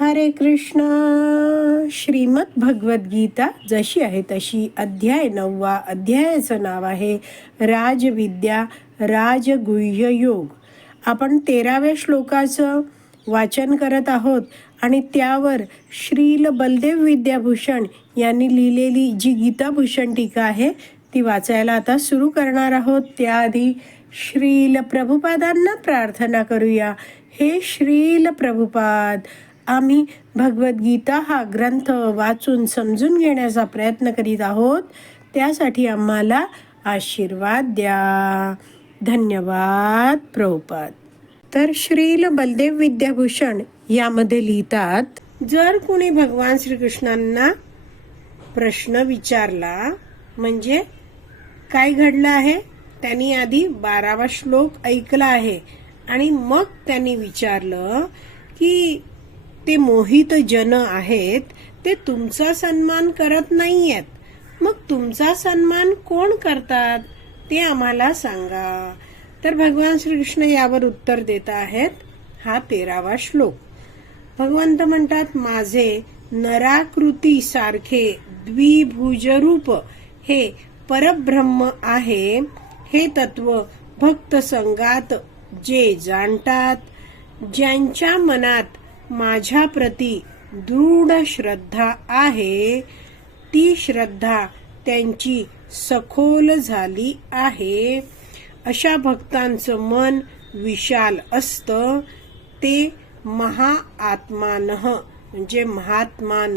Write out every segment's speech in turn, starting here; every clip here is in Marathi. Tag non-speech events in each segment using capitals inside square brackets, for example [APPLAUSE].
हरे कृष्ण. श्रीमद भगवद्गीता जशी आहे तशी अध्याय नववा अध्यायाचं नाव आहे राजविद्या राजगुह्य योग. आपण तेराव्या श्लोकाचं वाचन करत आहोत आणि त्यावर श्रील बलदेव विद्याभूषण यांनी लिहिलेली जी गीताभूषण टीका आहे ती वाचायला आता सुरू करणार आहोत. त्याआधी श्रील प्रभुपादांना प्रार्थना करूया. हे श्रील प्रभुपाद आम्ही भगवद्गीता हा ग्रंथ वाचून समजून घेण्याचा प्रयत्न करीत आहोत. त्यासाठी आम्हाला आशीर्वाद द्या. धन्यवाद प्रभुपाद. तर श्रील बलदेव विद्याभूषण यामध्ये लिहितात जर कोणी भगवान श्रीकृष्णांना प्रश्न विचारला म्हणजे काय घडलं आहे? त्यांनी आधी बारावा श्लोक ऐकला आहे आणि मग त्यांनी विचारलं की ते मोहित जन आहेत ते तुमचा सन्मान करत नाहीयेत. मग तुमचा सन्मान कोण करतात? ते आम्हाला सांगा. तर भगवान श्रीकृष्ण यावर उत्तर देत आहेत हा तेरावा श्लोक. भगवंत म्हणतात माझे नराकृती सारखे द्विभुजरूप हे परब्रह्म आहे. हे तत्व भक्त संगात जे जाणतात ज्यांच्या मनात माझ्या प्रती दृढ श्रद्धा आहे. ती श्रद्धा त्यांची सखोल झाली आहे. अशा भक्तांचं मन विशाल असतं. ते महाआत्मान म्हणजे महात्मान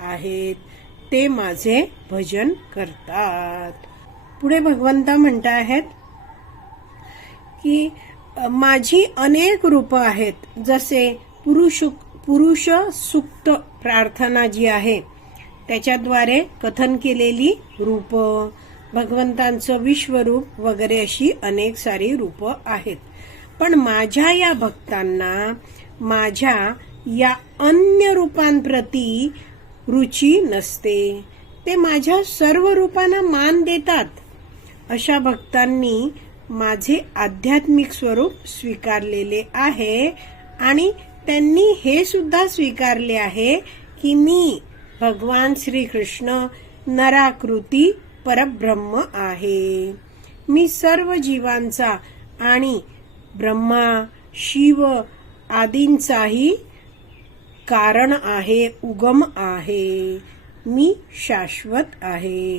आहेत. ते माझे भजन करतात. पुढे भगवंता म्हणता आहेत की माझी अनेक रूप आहेत. जसे पुरुष पुरुष सुक्त प्रार्थना जी आहे त्याच्याद्वारे कथन केलेली रूप भगवंतांचं विश्वरूप वगैरे अशी अनेक सारी रूप आहेत. पण माझ्या या भक्तांना माझ्या या अन्य रूपांप्रती रुची नसते. ते माझ्या सर्व रूपांना मान देतात. अशा भक्तांनी माझे आध्यात्मिक स्वरूप स्वीकारलेले आहे आणि त्यांनी हे सुद्धा स्वीकारले आहे की मी भगवान श्रीकृष्ण नराकृती परब्रह्म आहे. मी सर्व जीवांचा आणि ब्रह्मा शिव आदींचाही कारण आहे उगम आहे. मी शाश्वत आहे.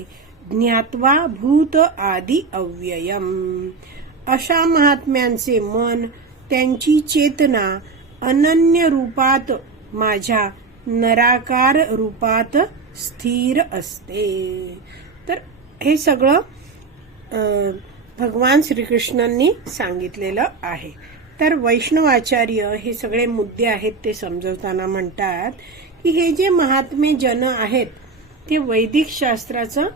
ज्ञात्वा भूत आदी अव्ययम. अशा महात्म्यांचे मन त्यांची चेतना अनन्य रूपात माझ्या नराकार रूपात स्थिर असते. तर हे सगळं भगवान श्रीकृष्णांनी सांगितलेलं आहे. तर वैष्णवाचार्य हे सगळे मुद्दे आहेत ते समजवताना म्हणतात की हे जे महात्मे जन आहेत ते वैदिक शास्त्राचं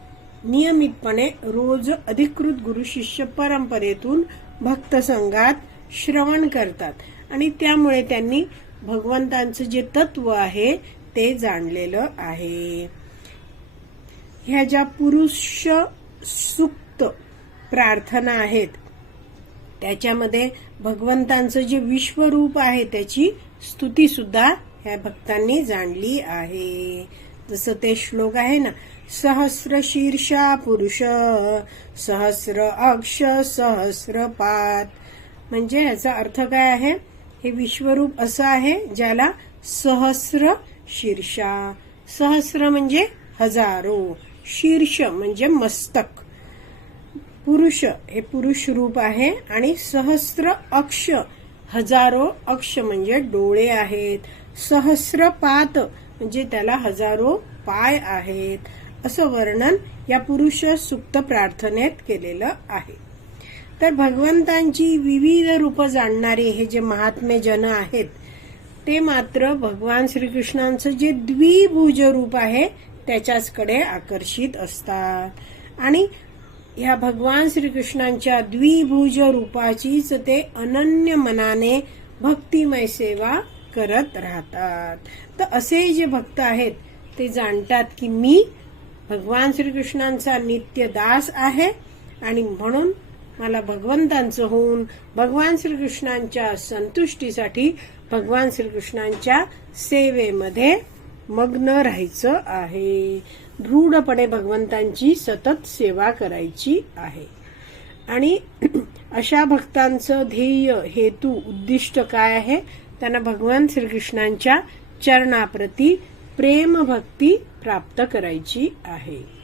नियमितपणे रोज अधिकृत गुरु शिष्य परंपरेतून भक्तसंघात श्रवण करतात. आणि त्यामुळे त्यांनी भगवंतांचं जे तत्व आहे ते जाणलेलं आहे. ह्या ज्या पुरुष सुक्त प्रार्थना आहेत त्याच्यामध्ये भगवंतांचं जे विश्वरूप आहे त्याची स्तुती सुद्धा ह्या भक्तांनी जाणली आहे. जसं ते श्लोक आहे ना सहस्र शीर्षा पुरुष सहस्र अक्ष सहस्र पात म्हणजे याचा अर्थ काय आहे? हे विश्वरूप असं आहे ज्याला सहस्र शीर्षा. सहस्र म्हणजे हजारो. शीर्ष म्हणजे मस्तक. पुरुष हे पुरुष रूप आहे आणि सहस्र अक्ष हजारो अक्ष म्हणजे डोळे आहेत. सहस्र पात म्हणजे त्याला हजारो पाय आहेत. असं वर्णन या पुरुष सुप्त प्रार्थनेत केलेलं आहे. तर भगवंतांची विविध रूप जाणणारे हे जे महात्मे जन आहेत ते मात्र भगवान श्रीकृष्णांचं जे द्विभुज रूप आहे त्याच्याचकडे आकर्षित असतात. आणि ह्या भगवान श्रीकृष्णांच्या द्विभुज रूपाचीच ते अनन्य मनाने भक्तिमय सेवा करत राहतात. तर असे जे भक्त आहेत ते जाणतात की मी भगवान श्रीकृष्णांचा नित्य दास आहे आणि म्हणून मला भगवंतांचं होऊन भगवान श्रीकृष्णांच्या संतुष्टीसाठी भगवान श्रीकृष्णांच्या सेवेमध्ये मग्न राहायचं आहे. दृढपणे भगवंतांची सतत सेवा करायची आहे. आणि [CLEARS THROAT] अशा भक्तांचं ध्येय हेतू उद्दिष्ट काय आहे? त्यांना भगवान श्रीकृष्णांच्या चरणाप्रती प्रेम भक्ती प्राप्त करायची आहे.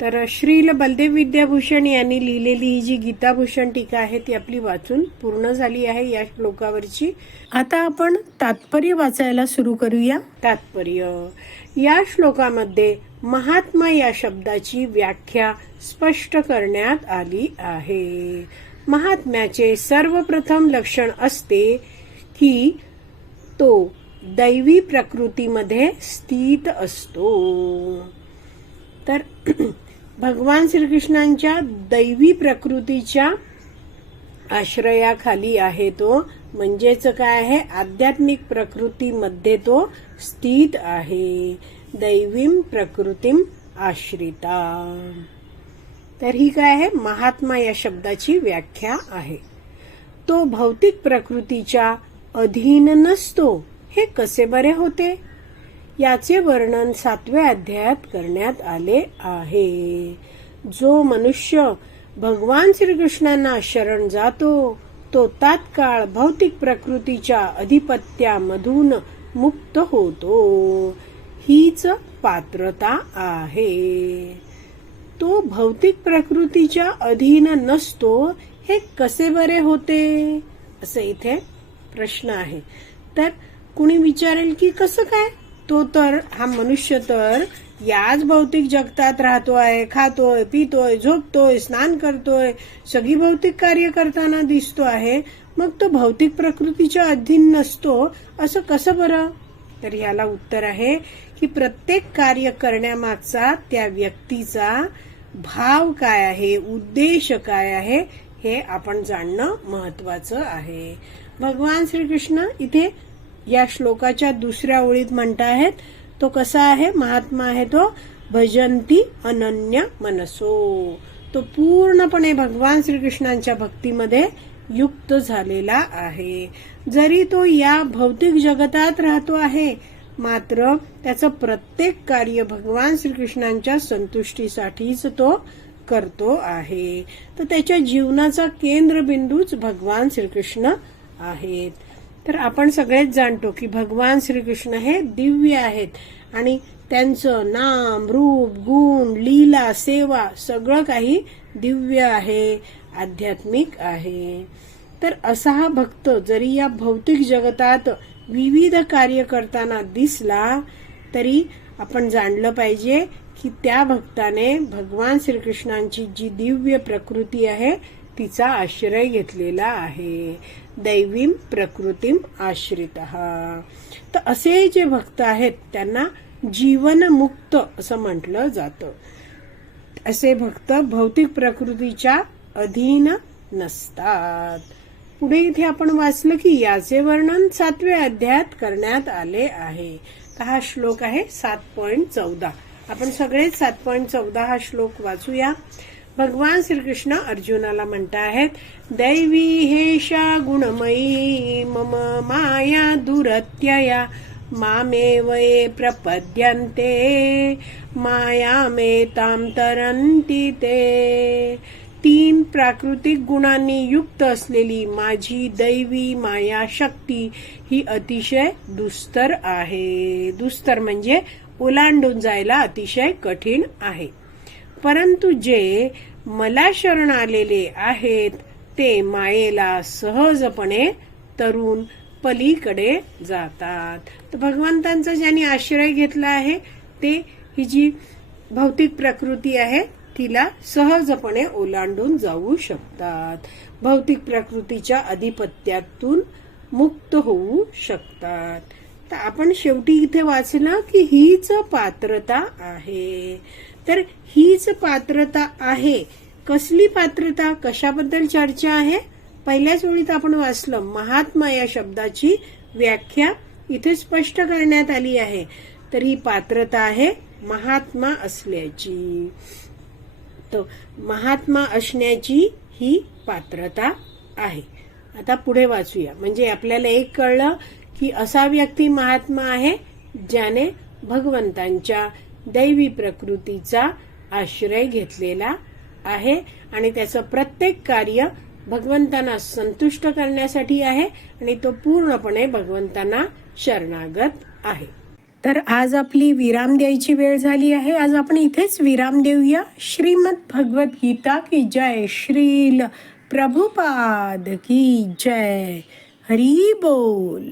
तर श्रील बलदेव विद्याभूषण यांनी लिहिलेली ही जी गीताभूषण टीका आहे ती आपली वाचून पूर्ण झाली आहे या श्लोकावरची. आता आपण तात्पर्य वाचायला सुरू करूया. तात्पर्य. या श्लोकामध्ये महात्मा या शब्दाची व्याख्या स्पष्ट करण्यात आली आहे. महात्म्याचे सर्वप्रथम लक्षण असते की तो दैवी प्रकृतीमध्ये स्थित असतो. तर भगवान श्रीकृष्णांच्या दैवी प्रकृतीच्या आश्रयाखाली आहे तो. म्हणजेच काय आहे? आध्यात्मिक प्रकृतीमध्ये तो स्थित आहे. दैवीम प्रकृतीम आश्रिता. तर ही काय आहे? महात्मा या शब्दाची व्याख्या आहे. तो भौतिक प्रकृतीच्या अधीन नसतो. हे कसे बरे होते? याचे वर्णन सातव्या अध्यायात करण्यात आले आहे. जो मनुष्य भगवान श्रीकृष्णांना शरण जातो तो तात्काळ भौतिक प्रकृतीच्या अधिपत्यामधून मुक्त होतो. हीच पात्रता आहे. तो भौतिक प्रकृतीच्या अधीन नसतो हे कसे बरे होते? असे इथे प्रश्न आहे. तर कुणी विचारेल की कसं काय? तो तर हा मनुष्य तर याच भौतिक जगतात राहतोय खातोय पितोय झोपतोय स्नान करतोय सगळी भौतिक कार्य करताना दिसतो आहे. मग तो भौतिक प्रकृतीच्या अधीन नसतो असं कसं बरं? तर याला उत्तर आहे की प्रत्येक कार्य करण्यामागचा त्या व्यक्तीचा भाव काय आहे उद्देश काय आहे हे आपण जाणणं महत्वाचं आहे. भगवान श्रीकृष्ण इथे या श्लोकाच्या दुसऱ्या ओळीत म्हणताहेत तो कसा आहे? महात्मा आहे तो हो, भजंती अनन्य मनसो. तो पूर्णपणे भगवान श्रीकृष्णांच्या भक्तीमध्ये युक्त झालेला आहे. जरी तो या भौतिक जगतात राहतो आहे मात्र त्याचं प्रत्येक कार्य भगवान श्रीकृष्णांच्या संतुष्टीसाठीच तो करतो आहे. तर त्याच्या जीवनाचा केंद्रबिंदूच भगवान श्रीकृष्ण आहेत. तर आपण सगळेच जाणतो की भगवान श्रीकृष्ण हे दिव्य आहेत. आणि त्यांचं नाम रूप गुण लीला सेवा सगळं काही दिव्य आहे आध्यात्मिक आहे. तर असा हा भक्त जरी या भौतिक जगतात विविध कार्य करताना दिसला तरी आपण जाणलं पाहिजे की त्या भक्ताने भगवान श्रीकृष्णांची जी दिव्य प्रकृती आहे तिचा आश्रय घेतलेला आहे. दैवीम प्रकृतीम आश्रित। तर असे जे भक्त आहेत त्यांना जीवनमुक्त असं म्हटलं जातं. असे भक्त भौतिक प्रकृतीच्या अधीन नसतात. पुढे इथे आपण वाचलं की याचे वर्णन सातव्या अध्यायात करण्यात आले आहे. तर हा श्लोक आहे सात पॉईंट चौदा. आपण सगळेच सात पॉईंट चौदा हा श्लोक वाचूया. भगवान श्रीकृष्ण अर्जुनाला म्हणत आहेत दैवी हेषा गुणमयी मम माया दुरत्यया मामेवये प्रपद्यन्ते मायामेताम तरंती ते. तीन प्राकृतिक गुणांनी युक्त असलेली माझी दैवी माया शक्ती ही अतिशय दुस्तर आहे. दुस्तर म्हणजे ओलांडून जायला अतिशय कठीण आहे. परंतु जे मला शरण आलेले आहेत ते मायेला सहजपणे तरुण पलीकडे जातात. तर भगवंतांचा ज्यांनी आश्रय घेतला आहे ते ही जी भौतिक प्रकृती आहे तिला सहजपणे ओलांडून जाऊ शकतात. भौतिक प्रकृतीच्या अधिपत्यातून मुक्त होऊ शकतात. आता आपण शेवटी इथे वाचलं की हीच पात्रता आहे. तर हीच पात्रता आहे. कसली पात्रता? कशाबद्दल चर्चा आहे? पहिल्याच ओळीत आपण वाचलं महात्मा या शब्दाची व्याख्या इथे स्पष्ट करण्यात आली आहे. तर ही पात्रता आहे महात्मा असल्याची. तर महात्मा असण्याची ही पात्रता आहे. आता पुढे वाचूया. म्हणजे आपल्याला एक कळलं की असा व्यक्ती महात्मा आहे ज्याने भगवंतांच्या दैवी प्रकृतीचा आश्रय घेतलेला आहे आणि त्याचं प्रत्येक कार्य भगवंतांना संतुष्ट करण्यासाठी आहे आणि तो पूर्णपणे भगवंतांना शरणागत आहे. तर आज आपली विराम द्यायची वेळ झाली आहे. आज आपण इथेच विराम देऊया. श्रीमद भगवत गीता की जय श्रील प्रभुपाद की जय. हरी बोल.